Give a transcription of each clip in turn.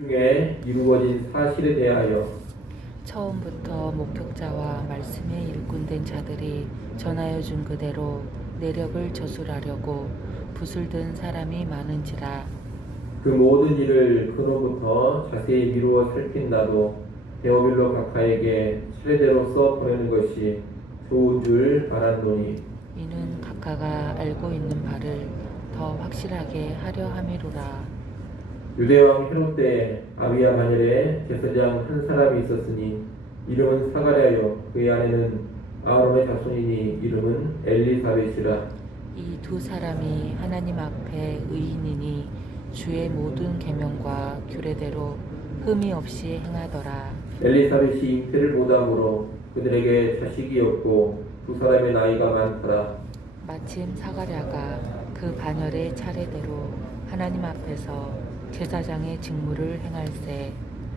중에 이루어진 사실에 대하여 처음부터 목격자와 말씀의 일꾼된 자들이 전하여 준 그대로 내력을 저술하려고 붓을 든 사람이 많은지라. 그 모든 일을 근원부터 자세히 미루어 살핀다도 데오빌로 각하에게 차례대로 써 보내는 것이 좋은 줄 알았노니 이는 각하가 알고 있는 바를 더 확실하게 하려 함이로라. 유대왕 헤롯 때 아비야 반열에 제사장 한 사람이 있었으니 이름은 사가랴요 그의 아내는 아론의 자손이니 이름은 엘리사벳이라. 이 두 사람이 하나님 앞에 의인이니 주의 모든 계명과 규례대로 흠이 없이 행하더라. 엘리사벳이 잉태를 못함으로 그들에게 자식이 없고 두 사람의 나이가 많더라. 마침 사가랴가 그 반열의 차례대로 하나님 앞에서 제사장의 직무를 행할세.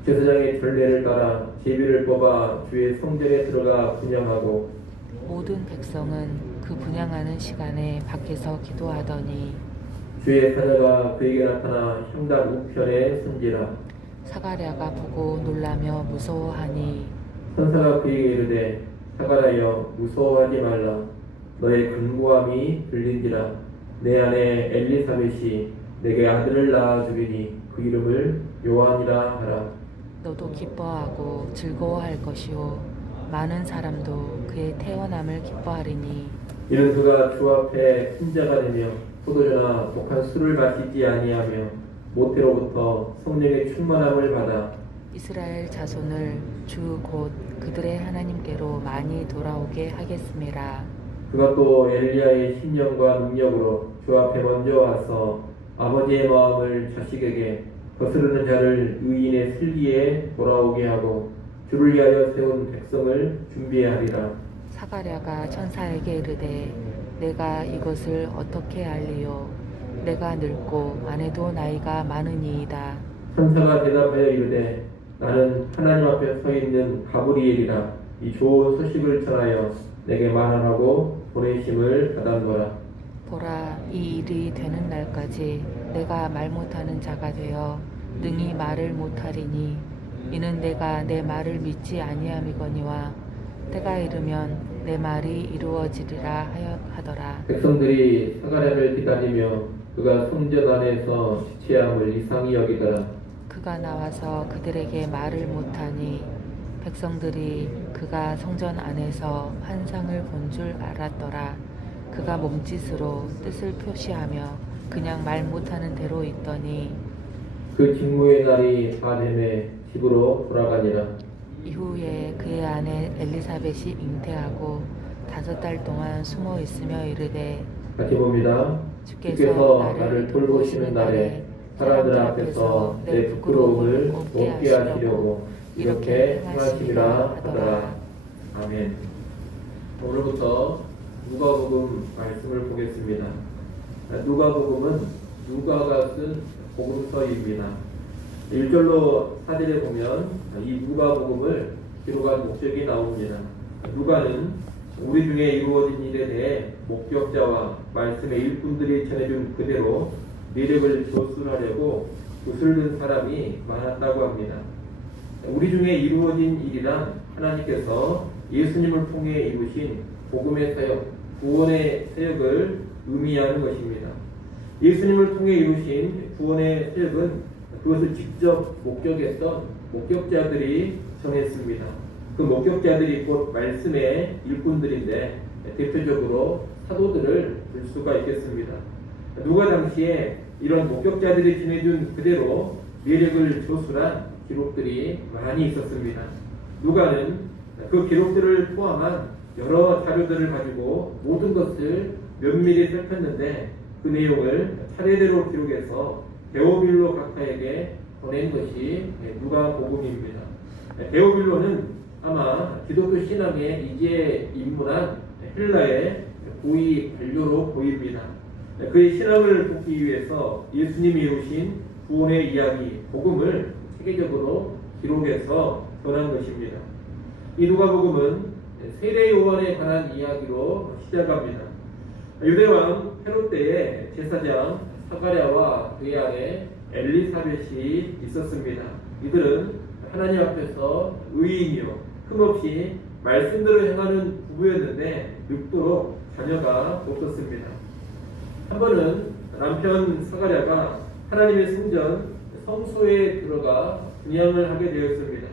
제사장의 전례를 따라 제비를 뽑아 주의 성전에 들어가 분향하고 모든 백성은 그 분향하는 시간에 밖에서 기도하더니 주의 사자가 그에게 나타나 향단 우편에 선지라. 사가랴가 보고 놀라며 무서워하니 천사가 그에게 이르되 사가랴여 무서워하지 말라. 너의 간구함이 들린지라. 내 아내 엘리사벳이 내게 아들을 낳아주리니 그 이름을 요한이라 하라. 너도 기뻐하고 즐거워할 것이요 많은 사람도 그의 태어남을 기뻐하리니 이는 그가 주 앞에 신자가 되며 포도주나 독한 술을 마시지 아니하며 모태로부터 성령의 충만함을 받아 이스라엘 자손을 주 곧 그들의 하나님께로 많이 돌아오게 하겠음이라. 그가 또 엘리야의 신령과 능력으로 주 앞에 먼저 와서 아버지의 마음을 자식에게 거스르는 자를 의인의 슬기에 돌아오게 하고 주를 위하여 세운 백성을 준비하리라. 사가랴가 천사에게 이르되 내가 이것을 어떻게 알리요? 내가 늙고 아내도 나이가 많으니이다. 천사가 대답하여 이르되 나는 하나님 앞에 서 있는 가브리엘이라. 이 좋은 소식을 전하여 내게 말하라고 보내심을 받았노라. 보라, 이 일이 되는 날까지 내가 말 못하는 자가 되어 능히 말을 못하리니 이는 내가 내 말을 믿지 아니함이거니와 때가 이르면 내 말이 이루어지리라 하더라. 백성들이 사가랴를 기다리며 그가 성전 안에서 지체함을 이상히 여기더라. 그가 나와서 그들에게 말을 못하니 백성들이 그가 성전 안에서 환상을 본 줄 알았더라. 그가 몸짓으로 뜻을 표시하며 그냥 말 못하는 대로 있더니 그 직무의 날이 다 되매 집으로 돌아가니라. 이후에 그의 아내 엘리사벳이 잉태하고 5달 동안 숨어 있으며 이르되 같이 봅니다. 주께서 나를 돌보시는 날에 사람들 앞에서 내 부끄러움을 없게 하시려고 이렇게 행하심이라 하더라. 아멘. 오늘부터 누가복음 말씀을 보겠습니다. 누가복음은 누가가 쓴 복음서입니다. 1절로 4절에 보면 이 누가복음을 기록한 목적이 나옵니다. 누가는 우리 중에 이루어진 일에 대해 목격자와 말씀의 일꾼들이 전해준 그대로 내력을 조술하려고 붓을 든 사람이 많았다고 합니다. 우리 중에 이루어진 일이란 하나님께서 예수님을 통해 이루신 복음의 사역, 구원의 사역을 의미하는 것입니다. 예수님을 통해 이루신 구원의 사역은 그것을 직접 목격했던 목격자들이 정했습니다. 그 목격자들이 곧 말씀의 일꾼들인데 대표적으로 사도들을 들 수가 있겠습니다. 누가 당시에 이런 목격자들이 전해준 그대로 내력을 조술한 기록들이 많이 있었습니다. 누가는 그 기록들을 포함한 여러 자료들을 가지고 모든 것을 면밀히 살폈는데 그 내용을 차례대로 기록해서 데오빌로 각하에게 보낸 것이 누가복음입니다. 데오빌로는 아마 기독교 신앙에 이제 입문한 헬라의 고위 관료로 보입니다. 그의 신앙을 돕기 위해서 예수님이 이루신 구원의 이야기, 복음을 체계적으로 기록해서 전한 것입니다. 이 누가복음은 세례 요한에 관한 이야기로 시작합니다. 유대왕 헤롯 때의 제사장 사가랴와 그의 아내 엘리사벳이 있었습니다. 이들은 하나님 앞에서 의인이요 흠없이 말씀대로 행하는 부부였는데 늙도록 자녀가 없었습니다. 한 번은 남편 사가랴가 하나님의 성전 성소에 들어가 분향을 하게 되었습니다.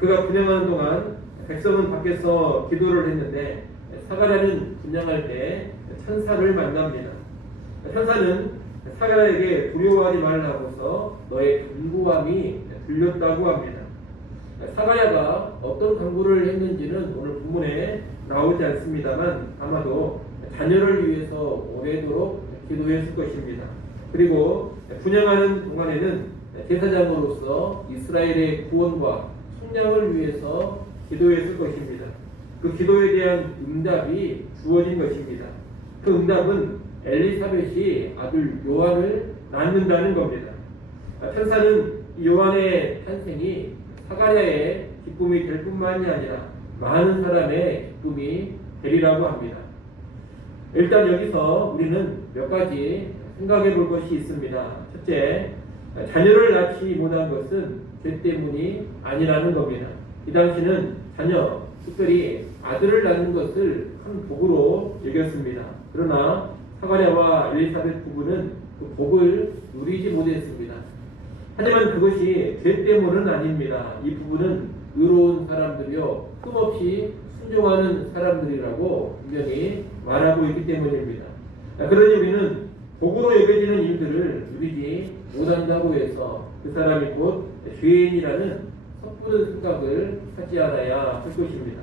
그가 분향하는 동안 백성은 밖에서 기도를 했는데 사가랴는 분향할 때 천사를 만납니다. 천사는 사가랴에게 두려워하지 말라고서 너의 간구함이 들렸다고 합니다. 사가랴가 어떤 간구를 했는지는 오늘 본문에 나오지 않습니다만 아마도 자녀를 위해서 오래도록 기도했을 것입니다. 그리고 분향하는 동안에는 제사장으로서 이스라엘의 구원과 속량을 위해서 기도했을 것입니다. 그 기도에 대한 응답이 주어진 것입니다. 그 응답은 엘리사벳이 아들 요한을 낳는다는 겁니다. 천사는 요한의 탄생이 사가랴의 기쁨이 될 뿐만이 아니라 많은 사람의 기쁨이 되리라고 합니다. 일단 여기서 우리는 몇 가지 생각해 볼 것이 있습니다. 첫째, 자녀를 낳지 못한 것은 죄 때문이 아니라는 겁니다. 이 당시는 자녀, 특별히 아들을 낳는 것을 큰 복으로 여겼습니다. 그러나 사가랴와 엘리사벳 부부는 그 복을 누리지 못했습니다. 하지만 그것이 죄 때문은 아닙니다. 이 부부는 의로운 사람들이요 흠없이 순종하는 사람들이라고 분명히 말하고 있기 때문입니다. 그러니 우리는 복으로 여겨지는 일들을 누리지 못한다고 해서 그 사람이 곧 죄인이라는 섣부른 생각을 하지 않아야 할 것입니다.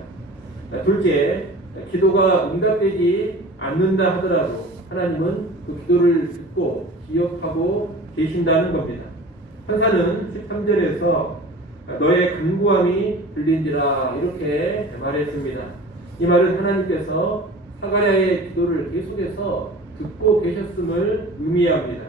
둘째, 기도가 응답되지 않는다 하더라도 하나님은 그 기도를 듣고 기억하고 계신다는 겁니다. 천사는 13절에서 너의 간구함이 들린지라 이렇게 말했습니다. 이 말은 하나님께서 사가랴의 기도를 계속해서 듣고 계셨음을 의미합니다.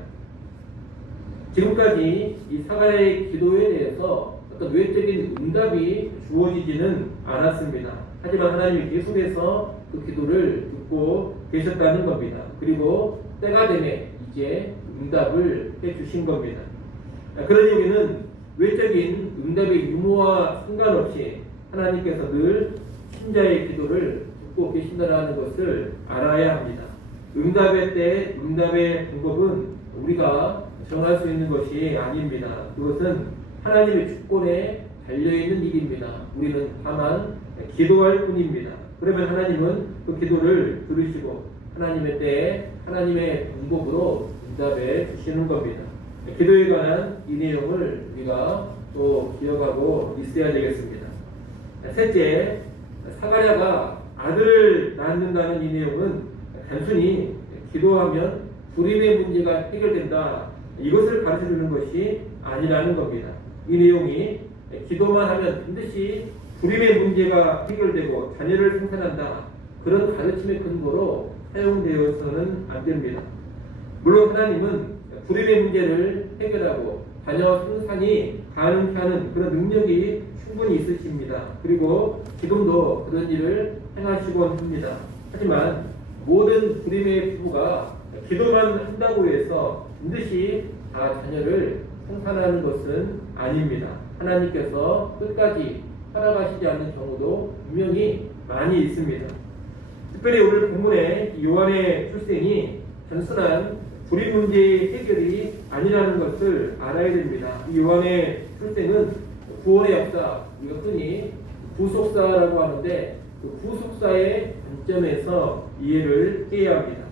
지금까지 이 사가랴의 기도에 대해서 어떤 외적인 응답이 주어지지는 않았습니다. 하지만 하나님이 계속해서 그 기도를 듣고 계셨다는 겁니다. 그리고 때가 되매 이제 응답을 해주신 겁니다. 그러니 우리는 외적인 응답의 유무와 상관없이 하나님께서 늘 신자의 기도를 듣고 계신다는 것을 알아야 합니다. 응답의 때 응답의 방법은 우리가 정할 수 있는 것이 아닙니다. 그것은 하나님의 주권에 달려있는 일입니다. 우리는 다만 기도할 뿐입니다. 그러면 하나님은 그 기도를 들으시고 하나님의 때에 하나님의 방법으로 응답해 주시는 겁니다. 기도에 관한 이 내용을 우리가 또 기억하고 있어야 되겠습니다. 셋째, 사가랴가 아들을 낳는다는 이 내용은 단순히 기도하면 불임의 문제가 해결된다 이것을 가르쳐주는 것이 아니라는 겁니다. 이 내용이 기도만 하면 반드시 불임의 문제가 해결되고 자녀를 생산한다 그런 가르침의 근거로 사용되어서는 안 됩니다. 물론 하나님은 불임의 문제를 해결하고 자녀 생산이 가능케 하는 그런 능력이 충분히 있으십니다. 그리고 지금도 그런 일을 행하시곤 합니다. 하지만 모든 불임의 부부가 기도만 한다고 해서 반드시 다 자녀를 생산하는 것은 아닙니다. 하나님께서 끝까지 살아가시지 않는 경우도 분명히 많이 있습니다. 특별히 오늘 본문의 요한의 출생이 단순한 불임 문제의 해결이 아니라는 것을 알아야 됩니다. 이 요한의 출생은 구원의 역사, 우리가 흔히 구속사라고 하는데 그 구속사의 관점에서 이해를 해야 합니다.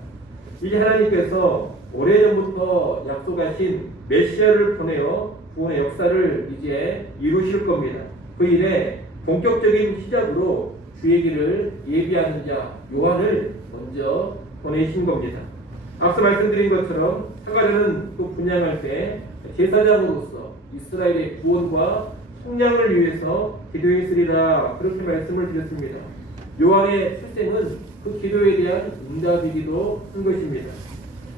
이제 하나님께서 오래전부터 약속하신 메시아를 보내어 구원의 역사를 이제 이루실 겁니다. 그 일에 본격적인 시작으로 주의 길을 예비하는 자 요한을 먼저 보내신 겁니다. 앞서 말씀드린 것처럼 사가랴는 또 분향할 때 제사장으로서 이스라엘의 구원과 속량을 위해서 기도했으리라 그렇게 말씀을 드렸습니다. 요한의 출생은 그 기도에 대한 응답이기도 한 것입니다.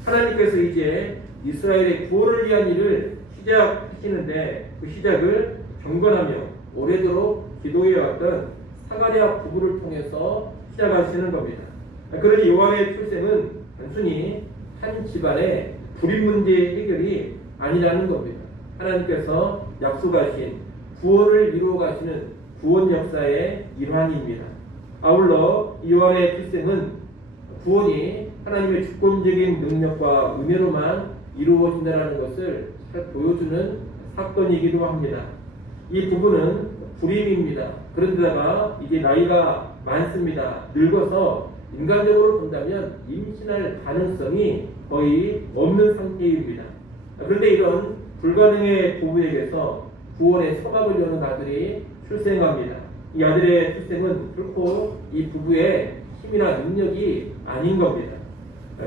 하나님께서 이제 이스라엘의 구원을 위한 일을 시작하시는데 그 시작을 경건하며 오래도록 기도해왔던 사가랴 부부를 통해서 시작하시는 겁니다. 그러니 요한의 출생은 단순히 한 집안의 불임 문제의 해결이 아니라는 겁니다. 하나님께서 약속하신 구원을 이루어 가시는 구원 역사의 일환입니다. 아울러 요한의 출생은 구원이 하나님의 주권적인 능력과 은혜로만 이루어진다는 것을 잘 보여주는 사건이기도 합니다. 이 부부는 불임입니다. 그런데다가 이제 나이가 많습니다. 늙어서 인간적으로 본다면 임신할 가능성이 거의 없는 상태입니다. 그런데 이런 불가능의 부부에게서 구원의 서막을 여는 아들이 출생합니다. 이 아들의 출생은 결코 이 부부의 힘이나 능력이 아닌 겁니다.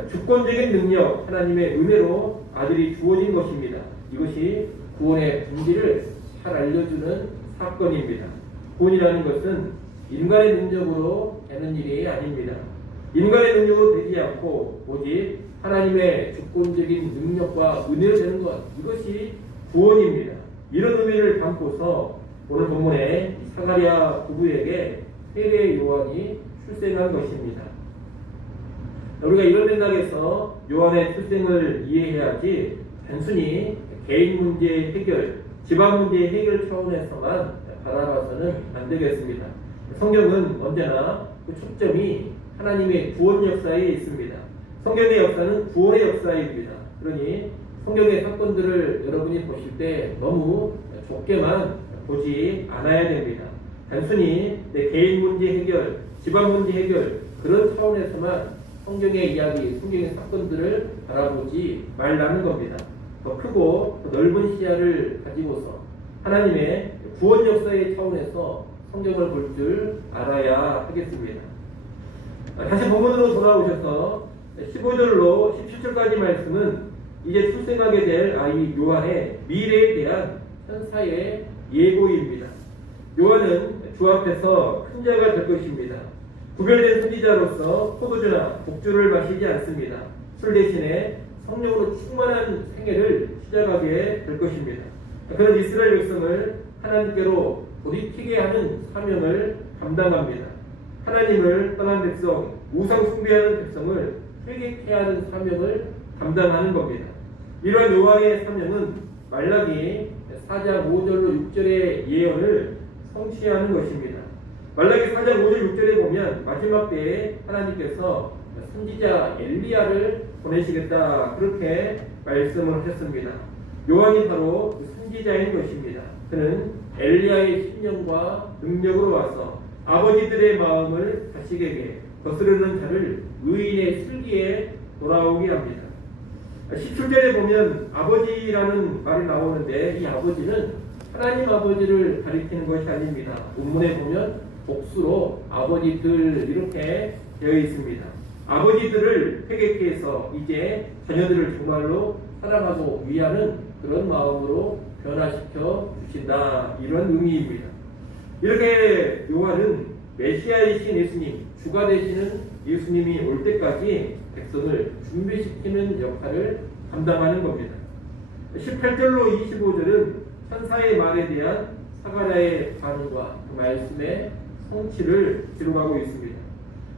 주권적인 능력, 하나님의 은혜로 아들이 주어진 것입니다. 이것이 구원의 본질을 잘 알려주는 사건입니다. 구원이라는 것은 인간의 능력으로 되는 일이 아닙니다. 인간의 능력으로 되지 않고 오직 하나님의 주권적인 능력과 은혜로 되는 것, 이것이 구원입니다. 이런 의미를 담고서 오늘 본문에 사가랴 부부에게 세례 요한이 출생한 것입니다. 우리가 이런 맥락에서 요한의 출생을 이해해야지 단순히 개인 문제 해결, 집안 문제 해결 차원에서만 바라봐서는 안 되겠습니다. 성경은 언제나 그 초점이 하나님의 구원 역사에 있습니다. 성경의 역사는 구원의 역사입니다. 그러니 성경의 사건들을 여러분이 보실 때 너무 좁게만 보지 않아야 됩니다. 단순히 내 개인 문제 해결, 집안 문제 해결 그런 차원에서만 성경의 이야기, 성경의 사건들을 바라보지 말라는 겁니다. 더 크고 더 넓은 시야를 가지고서 하나님의 구원 역사의 차원에서 성경을 볼 줄 알아야 하겠습니다. 다시 본문으로 돌아오셔서 15절로 17절까지 말씀은 이제 출생하게 될 아이 요한의 미래에 대한 천사의 예고입니다. 요한은 주 앞에서 큰 자가 될 것입니다. 구별된 선지자로서 포도주나 복주를 마시지 않습니다. 술 대신에 성령으로 충만한 생애를 시작하게 될 것입니다. 그런 이스라엘 백성을 하나님께로 돌이키게 하는 사명을 감당합니다. 하나님을 떠난 백성, 우상 숭배하는 백성을 회개케 하는 사명을 감당하는 겁니다. 이러한 요한의 사명은 말라기 4장 5절로 6절의 예언을 성취하는 것입니다. 말라기 4장 5절 6절에 보면 마지막 때에 하나님께서 선지자 엘리야를 보내시겠다 그렇게 말씀을 하셨습니다. 요한이 바로 그 선지자인 것입니다. 그는 엘리야의 신령과 능력으로 와서 아버지들의 마음을 다시게 거스르는 자를 의인의 슬기에 돌아오게 합니다. 17절에 보면 아버지라는 말이 나오는데 이 아버지는 하나님 아버지를 가리키는 것이 아닙니다. 본문에 보면 복수로 아버지들 이렇게 되어 있습니다. 아버지들을 회개케 해서 이제 자녀들을 정말로 사랑하고 위하는 그런 마음으로 변화시켜 주신다 이런 의미입니다. 이렇게 요한은 메시아이신 예수님, 주가 되시는 예수님이 올 때까지 백성을 준비시키는 역할을 감당하는 겁니다. 18절로 25절은 천사의 말에 대한 사가랴의 반응과 그 말씀의 성취를 기록하고 있습니다.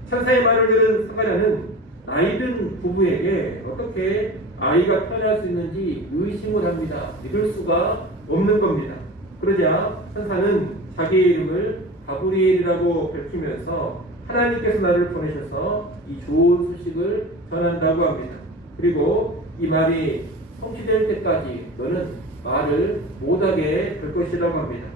천사의 말을 들은 사가랴는 나이든 부부에게 어떻게 아이가 태어날 수 있는지 의심을 합니다. 믿을 수가 없는 겁니다. 그러자 천사는 자기 이름을 가브리엘이라고 밝히면서 하나님께서 나를 보내셔서 이 좋은 소식을 전한다고 합니다. 그리고 이 말이 성취될 때까지 너는 말을 못하게 될 것이라고 합니다.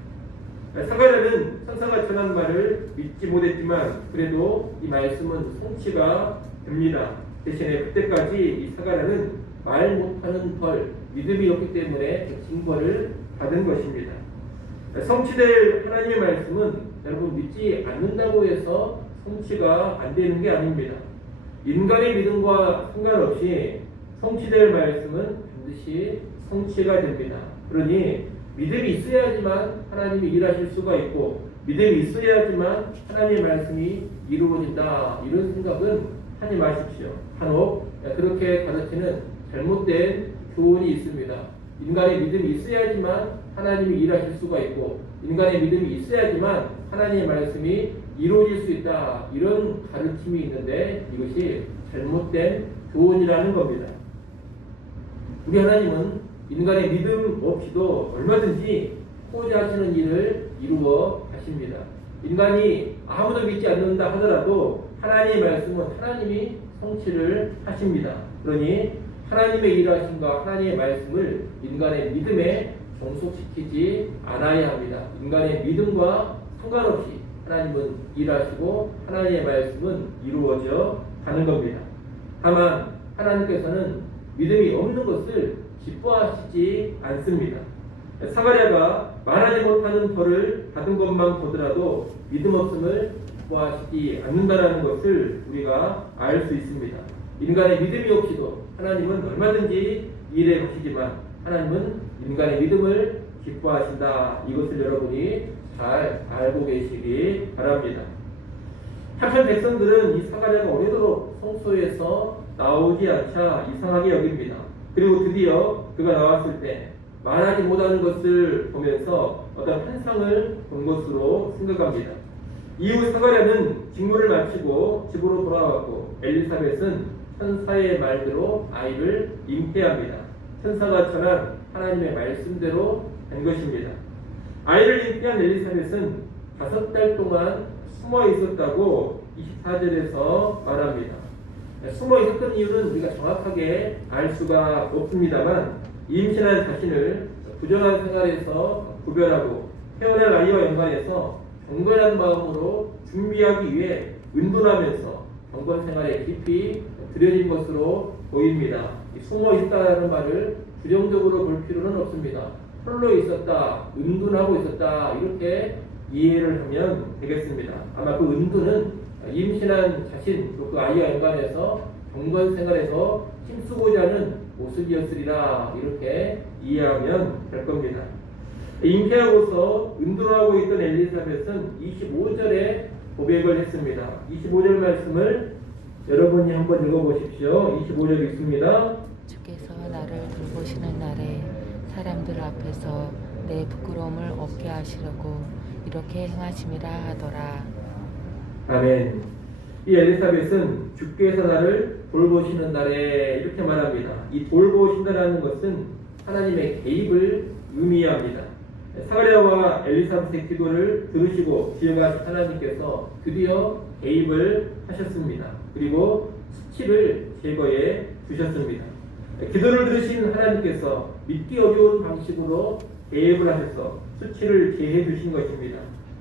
사가랴는 천사가 전한 말을 믿지 못했지만 그래도 이 말씀은 성취가 됩니다. 대신에 그때까지 이 사가랴는 말 못하는 벌, 믿음이 없기 때문에 그 징벌을 받은 것입니다. 성취될 하나님의 말씀은 여러분 믿지 않는다고 해서 성취가 안 되는 게 아닙니다. 인간의 믿음과 상관없이 성취될 말씀은 반드시 성취가 됩니다. 그러니 믿음이 있어야지만 하나님이 일하실 수가 있고 믿음이 있어야지만 하나님의 말씀이 이루어진다 이런 생각은 하지 마십시오. 한혹 그렇게 가르치는 잘못된 교훈이 있습니다. 인간의 믿음이 있어야지만 하나님이 일하실 수가 있고 인간의 믿음이 있어야지만 하나님의 말씀이 이루어질 수 있다 이런 가르침이 있는데 이것이 잘못된 교훈이라는 겁니다. 우리 하나님은 인간의 믿음 없이도 얼마든지 하고자 하시는 일을 이루어 가십니다. 인간이 아무도 믿지 않는다 하더라도 하나님의 말씀은 하나님이 성취를 하십니다. 그러니 하나님의 일하심과 하나님의 말씀을 인간의 믿음에 종속시키지 않아야 합니다. 인간의 믿음과 상관없이 하나님은 일하시고 하나님의 말씀은 이루어져 가는 겁니다. 다만 하나님께서는 믿음이 없는 것을 기뻐하시지 않습니다. 사가랴가 말하지 못하는 벌을 받은 것만 보더라도 믿음 없음을 기뻐하시지 않는다는 것을 우리가 알 수 있습니다. 인간의 믿음이 없이도 하나님은 얼마든지 일해 가시지만 하나님은 인간의 믿음을 기뻐하신다. 이것을 여러분이 잘 알고 계시기 바랍니다. 한편 백성들은 이 사가랴가 오래도록 성소에서 나오지 않자 이상하게 여깁니다. 그리고 드디어 그가 나왔을 때 말하지 못하는 것을 보면서 어떤 환상을 본 것으로 생각합니다. 이후 사가랴는 직무를 마치고 집으로 돌아왔고 엘리사벳은 천사의 말대로 아이를 잉태합니다. 천사가 전한 하나님의 말씀대로 된 것입니다. 아이를 잉태한 엘리사벳은 5달 동안 숨어 있었다고 24절에서 말합니다. 숨어 있었던 이유는 우리가 정확하게 알 수가 없습니다만 임신한 자신을 부정한 생활에서 구별하고 태어날 아이와 연관해서 경건한 마음으로 준비하기 위해 은둔하면서 경건 생활에 깊이 들여진 것으로 보입니다. 숨어 있다는 말을 부정적으로 볼 필요는 없습니다. 홀로 있었다, 은둔하고 있었다 이렇게 이해를 하면 되겠습니다. 아마 그 은둔은 임신한 자신, 그 아이와 연관해서 경건 생활에서 힘쓰고자 하는 모습이었으리라 이렇게 이해하면 될 겁니다. 잉태하고서 은둔하고 있던 엘리사벳은 25절에 고백을 했습니다. 25절 말씀을 여러분이 한번 읽어보십시오. 25절 읽습니다. 주께서 나를 돌보시는 날에 사람들 앞에서 내 부끄러움을 없게 하시려고 이렇게 행하심이라 하더라. 아멘. 이 엘리사벳은 주께서 나를 돌보시는 날에 이렇게 말합니다. 이 돌보신다라는 것은 하나님의 개입을 의미합니다. 사가랴와 엘리사벳의 기도를 들으시고 지어가신 하나님께서 드디어 개입을 하셨습니다. 그리고 수치를 제거해 주셨습니다. 기도를 들으신 하나님께서 믿기 어려운 방식으로 개입을 하셔서 수치를 제해 주신 것입니다.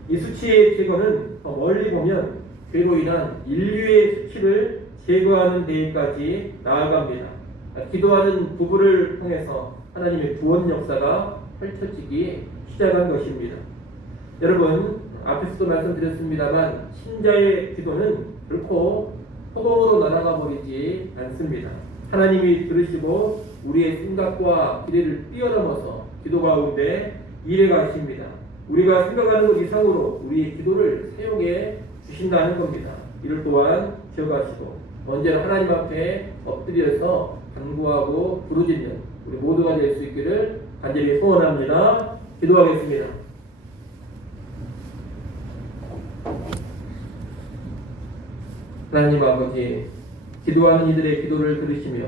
이 수치의 제거는 더 멀리 보면 죄로 인한 인류의 수치를 제거하는 데까지 나아갑니다. 기도하는 부부를 통해서 하나님의 구원 역사가 펼쳐지기 시작한 것입니다. 여러분, 앞에서도 말씀드렸습니다만 신자의 기도는 결코 허공으로 날아가 버리지 않습니다. 하나님이 들으시고 우리의 생각과 기대를 뛰어넘어서 기도 가운데 일해 가십니다. 우리가 생각하는 것 이상으로 우리의 기도를 사용해 주신다는 겁니다. 이를 또한 기억하시고 언제나 하나님 앞에 엎드려서 간구하고 부르짖는 우리 모두가 될 수 있기를 간절히 소원합니다. 기도하겠습니다. 하나님 아버지, 기도하는 이들의 기도를 들으시며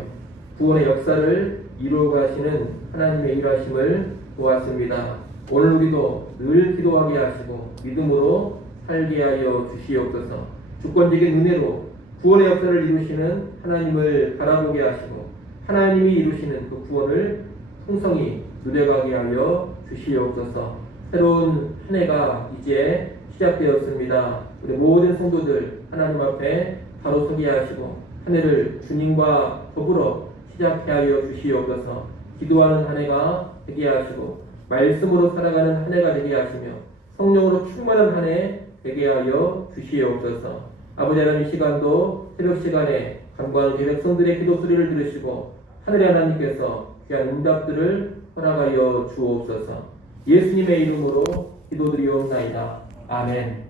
구원의 역사를 이루어 가시는 하나님의 일하심을 보았습니다. 오늘 우리도 늘 기도하게 하시고 믿음으로 살게 하여 주시옵소서. 주권적인 은혜로 구원의 역사를 이루시는 하나님을 바라보게 하시고 하나님이 이루시는 그 구원을 풍성히 누려가게 하여 주시옵소서. 새로운 한 해가 이제 시작되었습니다. 우리 모든 성도들 하나님 앞에 바로 서게 하시고 한 해를 주님과 더불어 시작해 하여 주시옵소서. 기도하는 한 해가 되게 하시고 말씀으로 살아가는 한 해가 되게 하시며 성령으로 충만한 한 해 되게 하여 주시옵소서. 아버지 하나님, 이 시간도 새벽 시간에 간구하는 백성들의 기도 소리를 들으시고 하늘의 하나님께서 귀한 응답들을 허락하여 주옵소서. 예수님의 이름으로 기도드리옵나이다. 아멘.